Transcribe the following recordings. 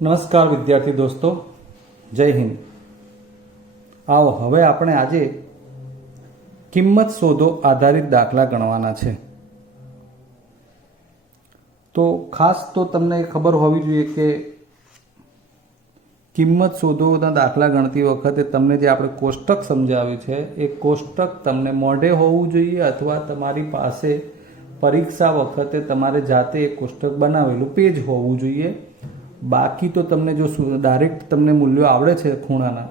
નમસ્કાર વિદ્યાર્થી દોસ્તો, જય હિન્દ। આવો હવે આપણે આજે કિંમત શોધો આધારિત દાખલા ગણવાના છે। તો ખાસ તો તમને ખબર હોવી જોઈએ કે કિંમત શોધોના દાખલા ગણતી વખતે તમને જે આપણે કોષ્ટક સમજાવ્યું છે એ કોષ્ટક તમને મોઢે હોવું જોઈએ અથવા તમારી પાસે પરીક્ષા વખતે તમારે જાતે એ કોષ્ટક બનાવેલું પેજ હોવું જોઈએ। બાકી તો તમને જો ડાયરેક્ટ તમને મૂલ્યો આવડે છે ખૂણાના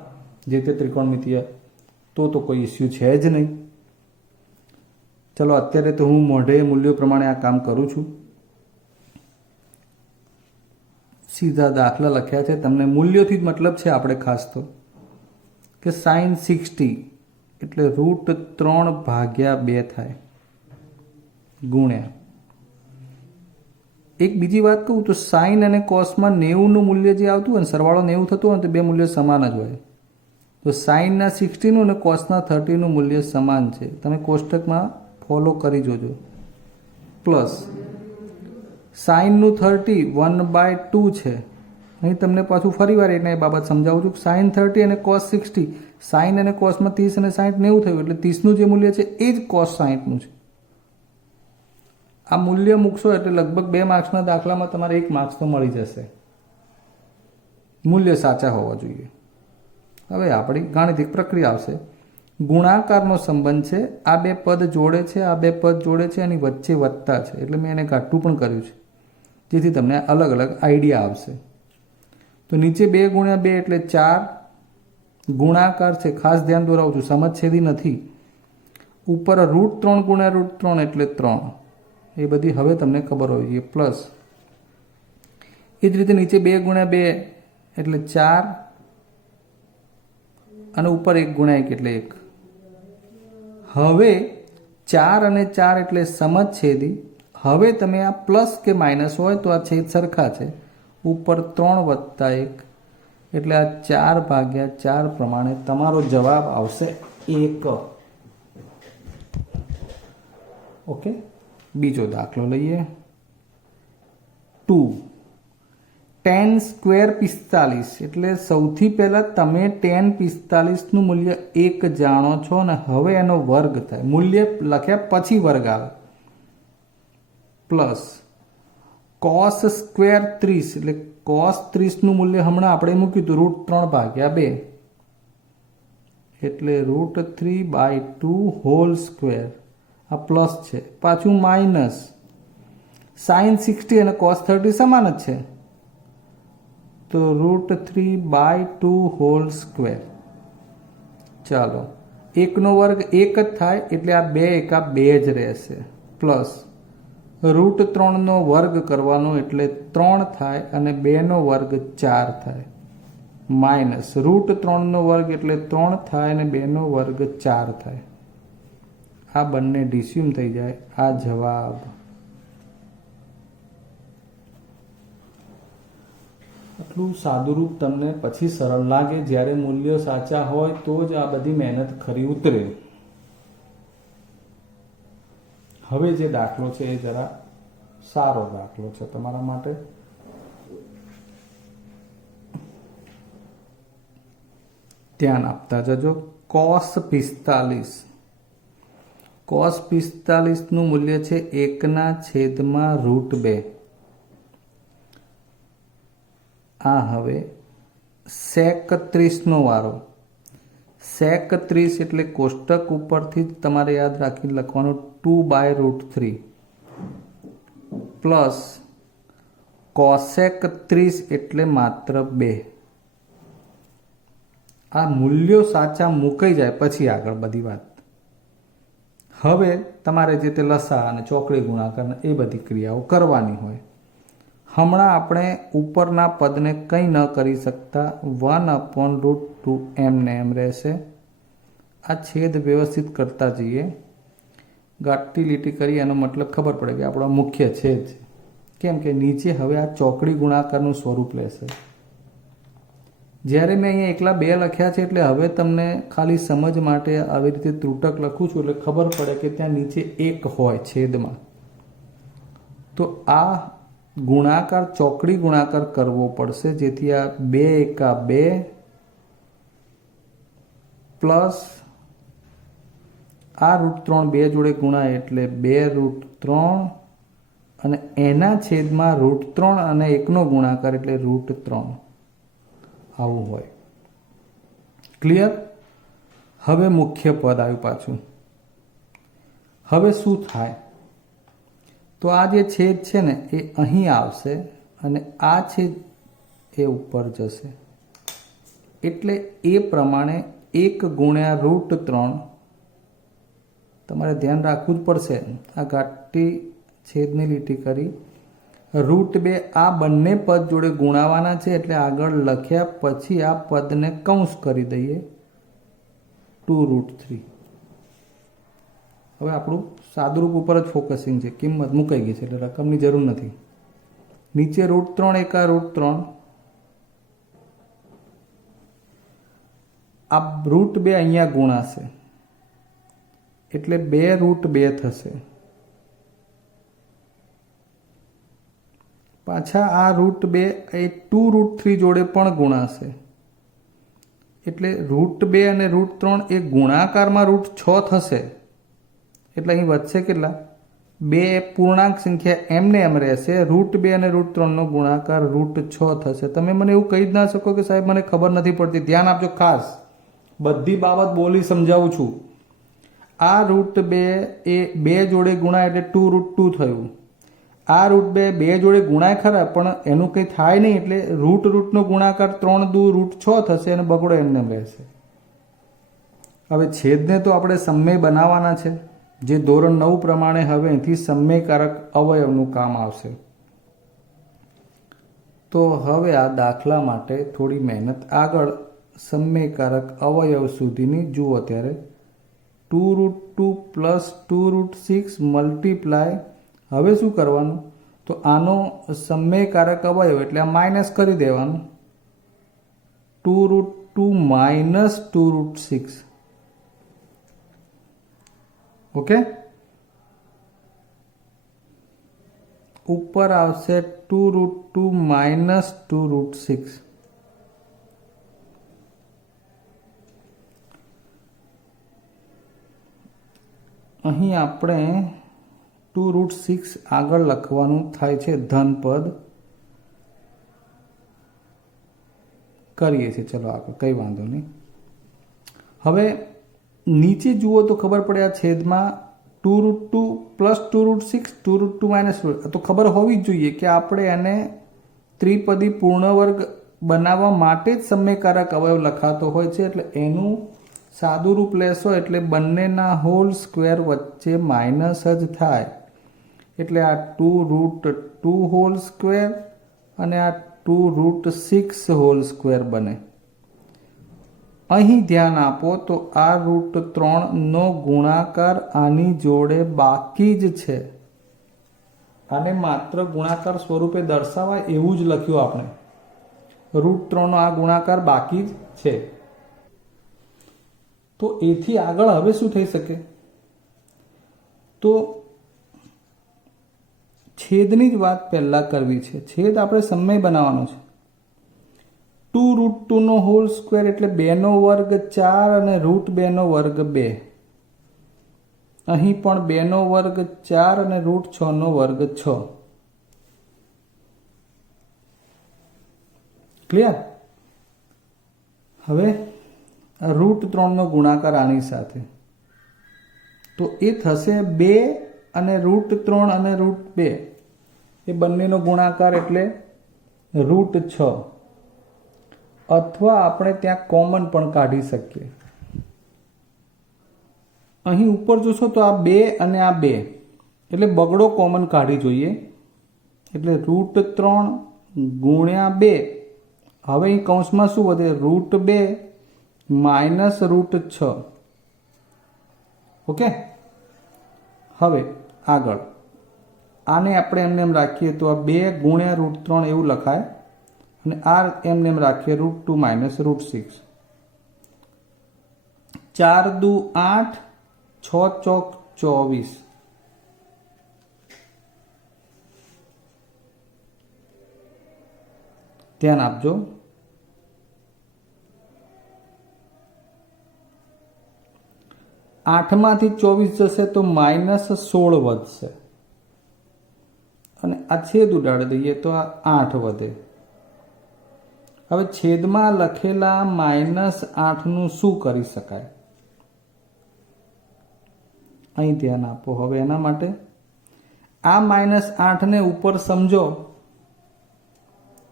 જે તે ત્રિકોણમિતિય તો કોઈ ઇસ્યુ છે જ નહીં। ચલો અત્યારે તો હું મોઢે મૂલ્યો પ્રમાણે આ કામ કરું છું। સીધા દાખલા લખ્યા છે, તમને મૂલ્યોથી જ મતલબ છે આપણે ખાસ તો કે sin 60 એટલે √3/2 થાય ગુણ્યા એક બીજી વાત કહું તો સાઇન અને કોસમાં 90નું મૂલ્ય જે આવતું હોય ને, સરવાળો 90 થતું હોય ને તો બે મૂલ્યો સમાન જ હોય। તો સાઇનના 60નું અને કોસના 30નું મૂલ્ય સમાન છે, તમે કોષ્ટકમાં ફોલો કરી જોજો। પ્લસ સાઇનનું 30 1/2 છે। અહીં તમને પાછું ફરીવાર એને એ બાબત સમજાવું છું કે સાઇન 30 અને કોસ 60, સાઇન અને કોસમાં 30 અને 60 90 થયું એટલે 30નું જે મૂલ્ય છે એ જ કોસ 60નું છે। આ મૂલ્ય મૂકશો એટલે લગભગ 2 માર્ક્સના દાખલામાં તમારે 1 માર્ક્સ તો મળી જશે। મૂલ્ય સાચા હોવા જોઈએ। હવે આપણી ગાણિતિક પ્રક્રિયા આવશે। ગુણાકારનો સંબંધ છે, આ બે પદ જોડે છે, આ બે પદ જોડે છે, એની વચ્ચે વત્તા છે એટલે મેં એને ઘાટું પણ કર્યું છે જેથી તમને અલગ અલગ આઈડિયા આવશે। તો નીચે 2 × 2 એટલે 4 ગુણાકાર છે, ખાસ ધ્યાન દોરાવું છું, સમજછેદી નથી। ઉપર √3 × √3 એટલે 3, એ બધી હવે તમને ખબર હોવી જોઈએ। પ્લસ એ જ રીતે નીચે 2 × 2 એટલે 4 અને ઉપર 1 × 1 એટલે 1। હવે 4 અને 4 એટલે સમજછેદી। હવે તમે આ પ્લસ કે માઇનસ હોય તો આ છેદ સરખા છે, ઉપર 3 + 1 એટલે આ 4/4 પ્રમાણે તમારો જવાબ આવશે 1। ઓકે, બીજો દાખલો લઈએ। 2 tan² 45 એટલે સૌથી પહેલા તમે tan 45નું મૂલ્ય 1 જાણો છો અને હવે એનો વર્ગ થાય, મૂલ્ય લખ્યા પછી વર્ગ આવે। પ્લસ cos² 30 એટલે cos 30નું મૂલ્ય હમણાં આપણે મૂક્યું હતું √3/2 એટલે √3/2² આ પ્લસ છે, પાછું માઇનસ sin 60 અને cos 30 સમાન જ છે તો √3/2²। ચાલો 1નો વર્ગ 1 જ થાય એટલે આ 2 એકા 2 જ રહેશે। પ્લસ √3નો વર્ગ કરવાનો એટલે 3 થાય અને 2નો વર્ગ 4 થાય। માઇનસ √3નો વર્ગ એટલે 3 થાય અને 2નો વર્ગ 4 થાય। આ બંને ડિસ્યુમ થઈ જાય, આ જવાબ। આટલું સાદું રૂપ તમને પછી સરળ લાગે, જ્યારે મૂલ્યો સાચા હોય તો જ આ બધી મહેનત ખરી ઉતરે। હવે જે દાખલો છે એ જરા સારો દાખલો છે તમારા માટે। ધ્યાન આપતા જજો। cos 45, cos 45નું મૂલ્ય છે 1/√2। આ હવે sec 30નો વારો। sec 30 એટલે કોષ્ટક ઉપરથી જ તમારે યાદ રાખીને લખવાનું 2/√3 પ્લસ cosec 30 એટલે માત્ર 2। આ મૂલ્યો સાચા મુકાઈ જાય પછી આગળ બધી વાત। હવે તમારે જે તે લસા અને ચોકડી ગુણાકાર એ બધી ક્રિયાઓ કરવાની હોય। હમણાં આપણે ઉપરના પદને કંઈ ન કરી શકતા, 1/√2 એમને એમ રહેશે। આ છેદ વ્યવસ્થિત કરતા જઈએ, ગાંઠી લીટી કરી એનો મતલબ ખબર પડે કે આપણો મુખ્ય છેદ છે, કેમ કે નીચે હવે આ ચોકડી ગુણાકારનું સ્વરૂપ લેશે। જ્યારે મેં અહીંયા એકલા 2 લખ્યા છે એટલે હવે તમને ખાલી સમજ માટે આવી રીતે ત્રુટક લખું છું એટલે ખબર પડે કે ત્યાં નીચે 1 હોય છેદમાં। તો આ ગુણાકાર ચોકડી ગુણાકાર કરવો પડશે, જેથી આ 2 એકા 2 પ્લસ આ √3 2 જોડે ગુણાય એટલે 2√3 અને એના છેદમાં √3 અને 1નો ગુણાકાર એટલે √3 આવું હોય. ક્લિયર? હવે મુખ્ય પદ આવ્યું પાછું. હવે શું થાય? તો આ જે છેદ છે ને એ અહીં આવશે અને આ છેદ એ ઉપર જશે, એટલે એ પ્રમાણે 1 ગુણ્યા √3 તમારે ધ્યાન રાખવું જ પડશે. આ ઘાટી છેદની લીટી કરી √2 આ બંને પદ જોડે ગુણાવાના છે, એટલે આગળ લખ્યા પછી આ પદને કૌંસ કરી દઈએ 2√3. હવે આપણું સાદુરૂપ ઉપર જ ફોકસિંગ છે, કિંમત મુકાઈ ગઈ છે એટલે રકમની જરૂર નથી. નીચે √3 એકા √3 આ √2 અહીંયા ગુણાશે એટલે 2√2 થશે. પાછા આ √2 એ 2√3 જોડે પણ ગુણાશે, એટલે √2 અને √3 એ ગુણાકારમાં √6 થશે. એટલે અહીં વધશે કેટલા? 2 પૂર્ણાંક સંખ્યા એમને એમ રહેશે. √2 અને √3 નો ગુણાકાર √6 થશે. તમે મને એવું કહી જ ના શકો કે સાહેબ મને ખબર નથી પડતી. ધ્યાન આપજો, ખાસ બધી બાબત બોલી સમજાવું છું. આ √2 એ 2 જોડે ગુણાય એટલે 2√2 થયું. આ √2 2 જોડે ગુણાય ખરા, પણ એનું કંઈ થાય નહીં, એટલે √નો ગુણાકાર 3 દુ √6 થશે અને બગડો એમને એમ રહેશે. હવે છેદને તો આપણે સમય બનાવવાના છે, જે ધોરણ 9 પ્રમાણે હવે અહીંથી સમયકારક અવયવનું કામ આવશે. તો હવે આ દાખલા માટે થોડી મહેનત આગળ સમયકારક અવયવ સુધીની જુઓ. ત્યારે 2√2 પ્લસ 2√6 મલ્ટીપ્લાય. હવે શું કરવાનું? તો આનો સમયકારક અવયવ એટલે આ માઇનસ કરી દેવાનું. 2√2 માઇનસ 2√6. ઓકે, ઉપર આવશે 2√2 માઇનસ 2√6. અહીં આપણે 2√6 આગળ લખવાનું થાય છે ધનપદ. કરીએ છીએ, ચલો આગળ, કંઈ વાંધો નહીં. હવે નીચે જુઓ તો ખબર પડે આ છેદમાં 2√2 પ્લસ 2√6 2√2 માઇનસ તો ખબર હોવી જ જોઈએ કે આપણે એને ત્રિપદી પૂર્ણવર્ગ બનાવવા માટે જ સમયકારક અવયવ લખાતો હોય છે. એટલે એનું સાદું રૂપ લેશો એટલે બંનેના હોલ સ્ક્વેર વચ્ચે માઇનસ જ થાય. એટલે આ 2√2 હોલ સ્ક્વેર અને આ 2√6 હોલ સ્ક્વેર બને. અહીં ધ્યાન આપો તો આ √3 નો ગુણાકાર આની જોડે બાકી જ છે. આને માત્ર ગુણાકાર સ્વરૂપે દર્શાવાય એવું જ લખ્યું આપણે. √3 નો આ ગુણાકાર બાકી જ છે. તો એથી આગળ હવે શું થઈ શકે? તો છેદની જ વાત પહેલા કરવી છે. છેદ આપણે સમય બનાવવાનો છે. 2√2 નો હોલ સ્ક્વેર એટલે 2 નો વર્ગ 4 અને √2 નો વર્ગ 2. અહીં પણ 2 નો વર્ગ 4 અને √6 નો વર્ગ 6. ક્લિયર? હવે √3 નો ગુણાકાર આની સાથે તો એ થશે 2 અને √3 અને √2 એ બંનેનો ગુણાકાર એટલે √6. અથવા આપણે ત્યાં કોમન પણ કાઢી શકીએ. અહીં ઉપર જોશો તો આ 2 અને આ 2 એટલે બગડો કોમન કાઢી જોઈએ. એટલે √3 ગુણ્યા 2. હવે અહીં કૌંસમાં શું વધે? √2 માઇનસ √6. ઓકે, હવે આગળ આને આપણે એમને એમ રાખીએ તો આ 2 ગુણ્યા √3 એવું લખાય અને આ એમને એમ રાખીએ √2 માઇનસ √6. 4 દુ 8, 6 ચોક 24. ધ્યાન આપજો. 8માંથી 24 જશે તો -16 વધશે અને આ છેદ ઉડાડી દઈએ તો આ 8 વધે. હવે છેદમાં લખેલા -8નું શું કરી શકાય? અહીં ધ્યાન આપો. હવે એના માટે આ -8ને ઉપર સમજો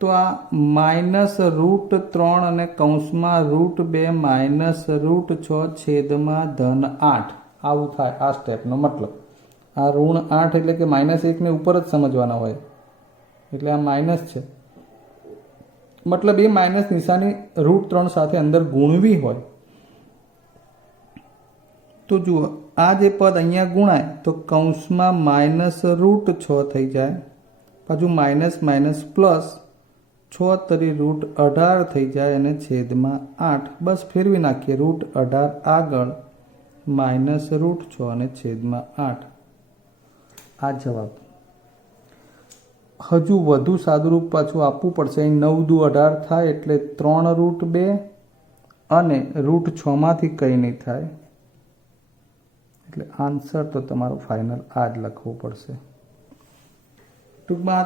તો આ -√3 અને કૌંસમાં √2 -√6 છેદમાં -8 આવું થાય. આ સ્ટેપનો મતલબ આ ઋણ 8 એટલે કે -1ને ઉપર જ સમજવાના હોય, એટલે આ માઇનસ છે. મતલબ એ માઇનસ નિશાની √3 સાથે અંદર ગુણવી હોય તો જુઓ આ જે પદ અહીંયા ગુણાય તો કૌંસમાં -√6 થઈ જાય, પાછું માઇનસ માઇનસ પ્લસ 6 તરી √18 થઈ જાય અને છેદમાં 8. બસ ફેરવી નાખીએ, √18 આગળ -√6 અને છેદમાં 8. આ જવાબ. હજુ વધુ સાદુરૂપ પાછું આપવું પડશે. અહીં 9 દુ 18 થાય એટલે 3√2 અને √6માંથી કંઈ નહીં થાય એટલે આન્સર તો તમારો ફાઇનલ આ જ લખવો પડશે. ટૂંકમાં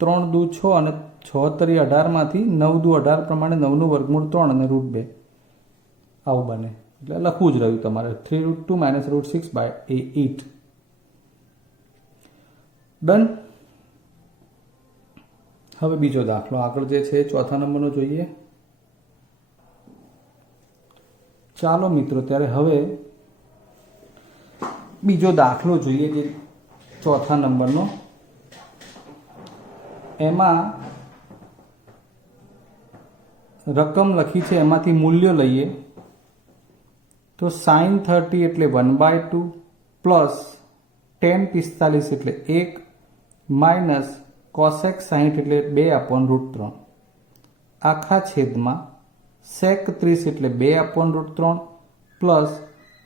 3 દુ 6 અને 6 તરી 18માંથી 9 દુ 18 પ્રમાણે 9નું વર્ગમૂળ 3 અને √2 આવું બને. એટલે લખવું જ રહ્યું તમારે 3√2 -√6/8. ડન. હવે બીજો દાખલો આગળ જે છે ચોથા નંબરનો જોઈએ. ચાલો મિત્રો ત્યારે હવે બીજો દાખલો જોઈએ જે ચોથા નંબરનો. એમાં રકમ લખી છે, એમાંથી મૂલ્ય લઈએ તો sin 30 એટલે 1/2 પ્લસ tan 45 એટલે 1 માઇનસ cosec 60 એટલે 2/√3 આખા છેદમાં sec 30 એટલે 2/√3 પ્લસ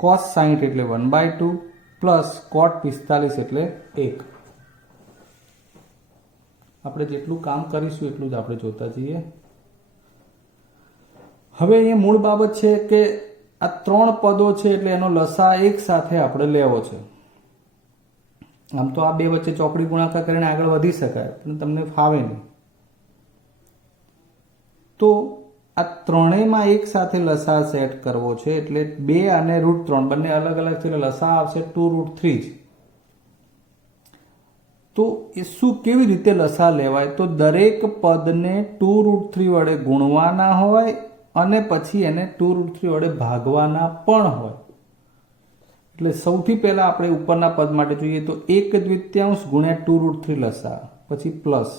cos 60 એટલે 1/2 પ્લસ cot 45 એટલે 1. આપણે જેટલું કામ કરીશું એટલું જ આપણે જોતા જઈએ. હવે અહીંયા મૂળ બાબત છે કે આ 3 પદો છે એટલે એનો લસા એક સાથે આપણે લેવો છે. આમ તો આ બે વચ્ચે ચોકડી ગુણાકાર કરીને આગળ વધી શકાય પણ તમને ફાવે નહીં. તો આ ત્રણેયમાં એક સાથે લસા સેટ કરવો છે એટલે 2 અને √3 બંને અલગ અલગ છે એટલે લસા આવશે 2√3 જ. તો એ શું કેવી રીતે લસા લેવાય? તો દરેક પદને 2√3 વડે ગુણવાના હોય અને પછી એને 2√3 વડે ભાગવાના પણ હોય. એટલે સૌથી પહેલા આપણે ઉપરના પદ માટે જોઈએ તો 1/2 ગુણ્યા 2√3 લસા, પછી પ્લસ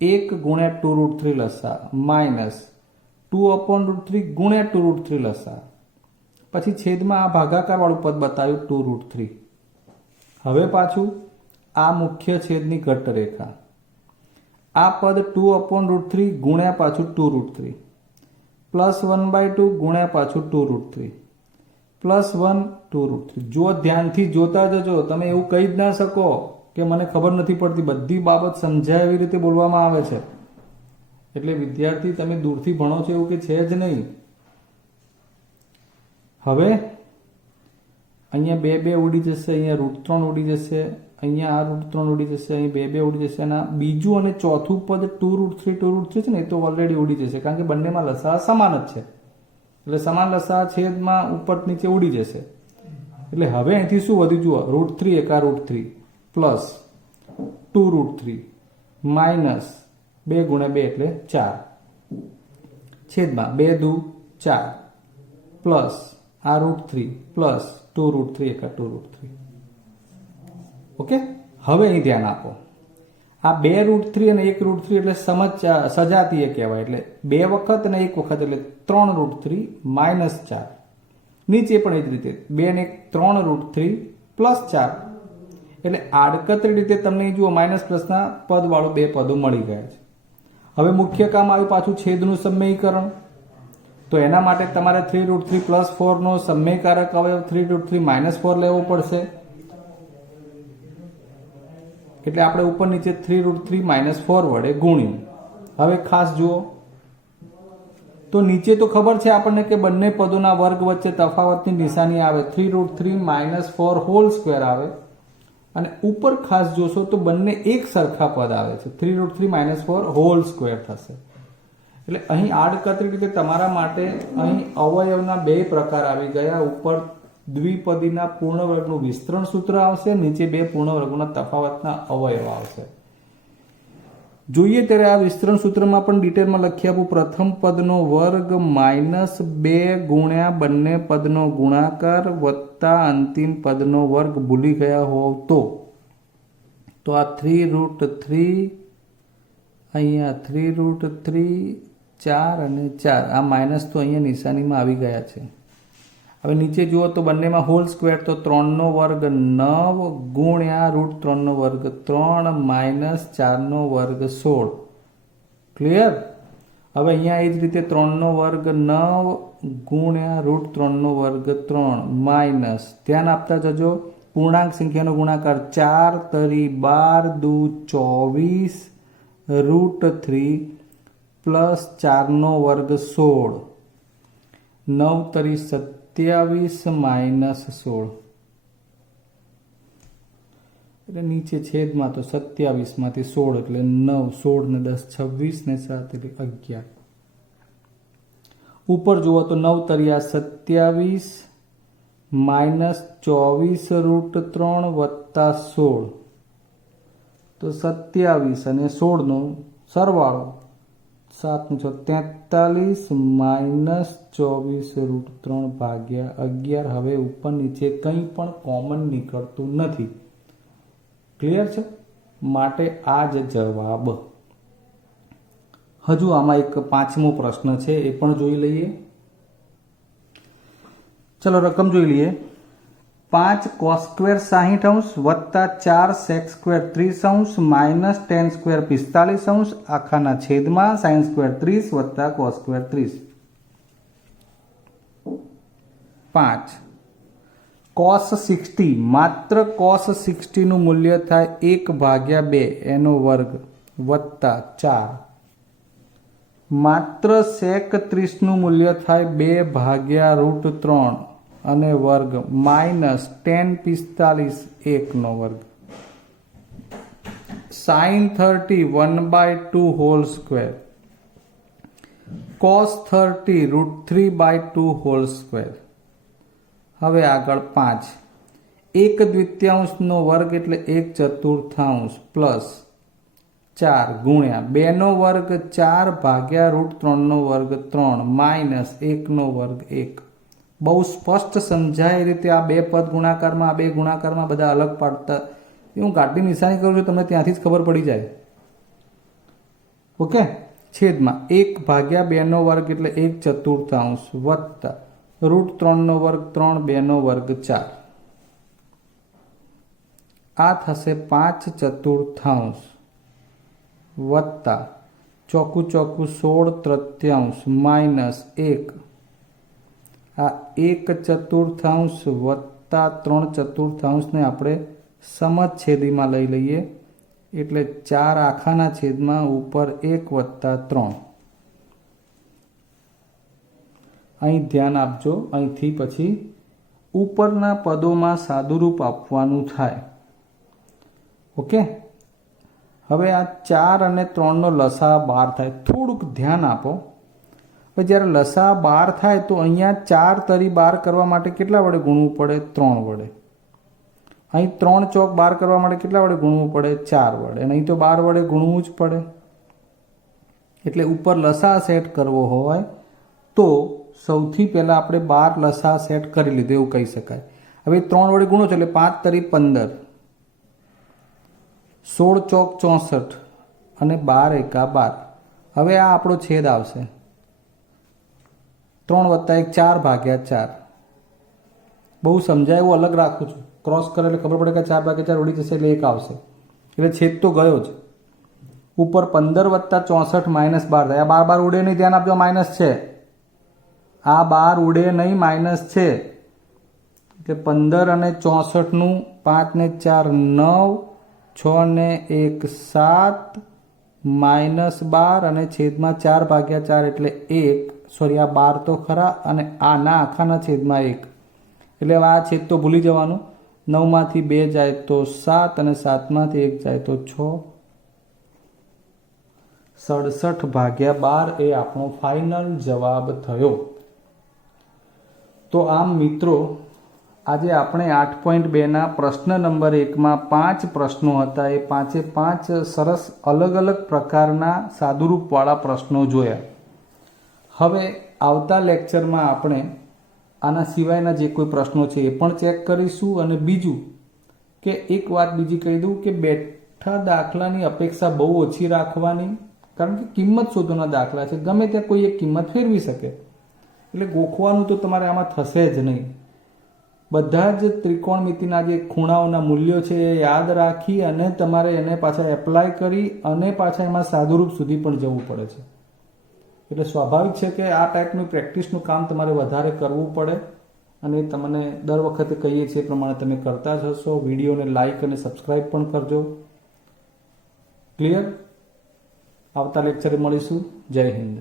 1 ગુણ્યા 2√3 લસા માઇનસ 2/√3 ગુણ્યા 2√3 લસા, પછી છેદમાં આ ભાગાકાર વાળું પદ બતાવ્યું 2√3. હવે પાછું આ મુખ્ય છેદની ઘટ્ટ રેખા, આ પદ 2/√3 ગુણ્યા પાછું 2√3 પ્લસ 1/2 ગુણ્યા પાછું 2√3 પ્લસ 1 2√3. જો ધ્યાનથી જોતા જજો, તમે એવું કહી જ ના શકો કે મને ખબર નથી પડતી. બધી બાબત સમજાય એવી રીતે બોલવામાં આવે છે. એટલે વિદ્યાર્થી તમે દૂરથી ભણો છો એવું કે છે જ નહીં. હવે અહીંયા 2 ઉડી જશે, અહીંયા √3 ઉડી જશે, અહીંયા આ √3 ઉડી જશે, અહીં 2 ઉડી જશે અને બીજું અને ચોથું પદ 2√3 છે ને એ તો ઓલરેડી ઉડી જશે કારણ કે બંનેમાં લસા સમાન જ છે. એટલે સમાન લસા છેદમાં ઉપર નીચે ઉડી જશે. એટલે હવે અહીંથી શું વધ્યું જુઓ, √3 એકા √3 પ્લસ 2√3 માઇનસ 2 ગુણ્યા 2 એટલે 4 છેદમાં 2 દુ 4 પ્લસ આ √3 પ્લસ 2√3 એકા 2√3. ઓકે. હવે અહીં ધ્યાન આપો, આ 2√3 અને 1√3 એટલે સજાતીય કહેવાય. એટલે 2 વખત અને 1 વખત એટલે 3√3 માઇનસ 4. નીચે પણ એ જ રીતે 2 ને 3√3 પ્લસ 4. એટલે આડકતરી રીતે તમને જુઓ માઇનસ પ્લસના પદ વાળું 2 પદો મળી ગયા છે. હવે મુખ્ય કામ આવ્યું પાછું છેદનું સમયીકરણ. તો એના માટે તમારે 3√3 પ્લસ 4 નો સમયકારક અવયવ 3√3 માઇનસ 4 લેવો પડશે. એટલે આપણે ઉપર નીચે 3√3 - 4 વડે ગુણ્યું. હવે ખાસ જુઓ તો નીચે તો ખબર છે આપણને કે બંને પદોના વર્ગ વચ્ચે તફાવતની નિશાની આવે 3√3 - 4 હોલ સ્ક્વેર આવે અને ઉપર ખાસ જોશો તો બંને એક સરખા પદ આવે છે 3√3 - 4 હોલ સ્ક્વેર થશે. એટલે અહીં આડકતરી રીતે તમારા માટે અહીં અવયવના બે પ્રકાર આવી ગયા. ઉપર દ્વિપદીના પૂર્ણ વર્ગનું વિસ્તરણ સૂત્ર આવશે, નીચે બે પૂર્ણ વર્ગોના તફાવતના અવયવ આવશે. જોઈએ ત્યારે આ વિસ્તરણ સૂત્રમાં પણ ડિટેલમાં લખી આપું. પ્રથમ પદનો વર્ગ -2 ગુણ્યા બંને પદનો ગુણાકાર વત્તા અંતિમ પદનો વર્ગ ભૂલી ગયા હોવ તો આ 3√3 અહીંયા 3√3 4 અને 4 આ માઇનસ તો અહીંયા નિશાનીમાં આવી ગયા છે. હવે નીચે જુઓ તો બંનેમાં હોલ સ્ક્વેર તો 3નો વર્ગ 9 ગુણ્યા √3નો વર્ગ 3 માઇનસ 4નો વર્ગ 16. ક્લિયર? હવે અહીંયા એ જ રીતે 3નો વર્ગ 9 ગુણ્યા √3નો વર્ગ 3 માઇનસ, ધ્યાન આપતા જજો, પૂર્ણાંક સંખ્યાનો ગુણાકાર 4 તરી 12 દુ 24 √3 પ્લસ 4નો વર્ગ 16 9 તરી 27 માઇનસ 16 એટલે નીચે છેદમાં તો 27 માંથી 16 એટલે 9, 16 ને 10 26 ને 7 એટલે 11. ઉપર જુઓ તો 9 તરિયા 27 માઇનસ 24 √3 વત્તા 16 તો 27 અને 16 નો સરવાળો 7 × 6 = 43 માઇનસ 24 √3 ભાગ્યા 11. હવે ઉપર નીચે કંઈ પણ કોમન નીકળતું નથી. ક્લિયર છે? માટે આ જ જવાબ. હજુ આમાં એક પાંચમો પ્રશ્ન છે, એ પણ જોઈ લઈએ. ચલો રકમ જોઈ લઈએ. 5 cos² 60° વત્તા 4 sec² 30° માઇનસ tan² 45° આખાના છેદમાં sin² 30 વત્તા cos² 30. 5 cos 60 માત્ર cos 60 નું મૂલ્ય થાય 1/2 એનો વર્ગ વત્તા 4 માત્ર sec 30 નું મૂલ્ય થાય 2/√3 અને વર્ગ માઇનસ tan 45 1 નો વર્ગ sin 30 1/2 whole square cos 30 √3/2 whole square. હવે આગળ 5 1/2 નો વર્ગ એટલે 1/4 પ્લસ 4 ગુણ્યા 2 નો વર્ગ 4 ભાગ્યા √3 નો વર્ગ 3 માઇનસ 1 નો વર્ગ 1. બહુ સ્પષ્ટ સમજાય એ રીતે આ બે પદ ગુણાકારમાં આ બે ગુણાકારમાં બધા અલગ પાડતા હું ગાંઠની નિશાની કરું છું, તમને ત્યાંથી જ ખબર પડી જાય. ઓકે, છેદમાં 1/2 નો વર્ગ એટલે 1/4 વત્તા √3 નો વર્ગ 3 2 નો વર્ગ 4 આ થશે 5/4 વત્તા ચોકું 16 માઇનસ 1 આ 1/4 વત્તા 3/4 ને આપણે સમછેદીમાં લઈ લઈએ એટલે 4 આખાના છેદમાં ઉપર 1 વત્તા 3. અહીં ધ્યાન આપજો, અહીંથી પછી ઉપરના પદોમાં સાદુરૂપ આપવાનું થાય. ઓકે, હવે આ 4 અને 3 નો લસા 12 થાય. થોડુંક ધ્યાન આપો. હવે જ્યારે લસા 12 થાય તો અહીંયા 4 તરી 12 કરવા માટે કેટલા વડે ગુણવું પડે? 3 વડે. અહીં 3 ચોક 12 કરવા માટે કેટલા વડે ગુણવું પડે? 4 વડે. અને અહીં તો 12 વડે ગુણવું જ પડે. એટલે ઉપર લસા સેટ કરવો હોય તો સૌથી પહેલાં આપણે 12 લસા સેટ કરી લીધું એવું કહી શકાય. હવે 3 વડે ગુણો છો એટલે 5 તરી 15, 16 ચોક 64 અને 12 એકા 12. હવે આ આપણો છેદ આવશે 3 વત્તા 1 4/4. બહુ સમજાય એવું અલગ રાખું છું. ક્રોસ કરે એટલે ખબર પડે કે 4/4 ઉડી જશે એટલે 1 આવશે. એટલે છેદ તો ગયો જ. ઉપર 15 વત્તા 64 માઇનસ 12 થાય. આ 12 ઉડે નહીં, ધ્યાન આપજો, માઇનસ છે. આ 12 ઉડે નહીં, માઇનસ છે. એટલે 15 અને 64 નું 5 ને 4 9 6 ને 1 7 -12 અને છેદમાં 4/4 એટલે 1, સોરી આ 12 તો ખરા અને આના આખાના છેદમાં 1, એટલે આ છેદ તો ભૂલી જવાનું. 9 માંથી 2 જાય તો 7 અને 7 માંથી 1 જાય તો 6. 67/12 એ આપણો ફાઇનલ જવાબ થયો. તો આમ મિત્રો આજે આપણે 8.2ના પ્રશ્ન નંબર 1માં 5 પ્રશ્નો હતા. એ 5 સરસ અલગ અલગ પ્રકારના સાદુરૂપવાળા પ્રશ્નો જોયા. હવે આવતા લેક્ચરમાં આપણે આના સિવાયના જે કોઈ પ્રશ્નો છે એ પણ ચેક કરીશું. અને બીજું કે એક વાત બીજી કહી દઉં કે બેઠા દાખલાની અપેક્ષા બહુ ઓછી રાખવાની, કારણ કે કિંમત શોધવાના દાખલા છે, ગમે ત્યાં કોઈ એક કિંમત ફેરવી શકે, એટલે ગોખવાનું તો તમારે આમાં થશે જ નહીં. બધા જ ત્રિકોણમિતિના જે ખૂણાઓના મૂલ્યો છે એ યાદ રાખી અને તમારે એને પાછા એપ્લાય કરી અને પાછા એમાં સાદુરૂપ સુધી પણ જવું પડે છે. એટલે સ્વાભાવિક છે કે આ ટાઈપનું પ્રેક્ટિસનું કામ તમારે વધારે કરવું પડે, અને તમને દર વખતે કહીએ છીએ એ પ્રમાણે તમે કરતા જ હશો. વિડીયોને લાઇક અને સબસ્ક્રાઈબ પણ કરજો. ક્લિયર? આવતા લેક્ચરે મળીશું. જય હિન્દ.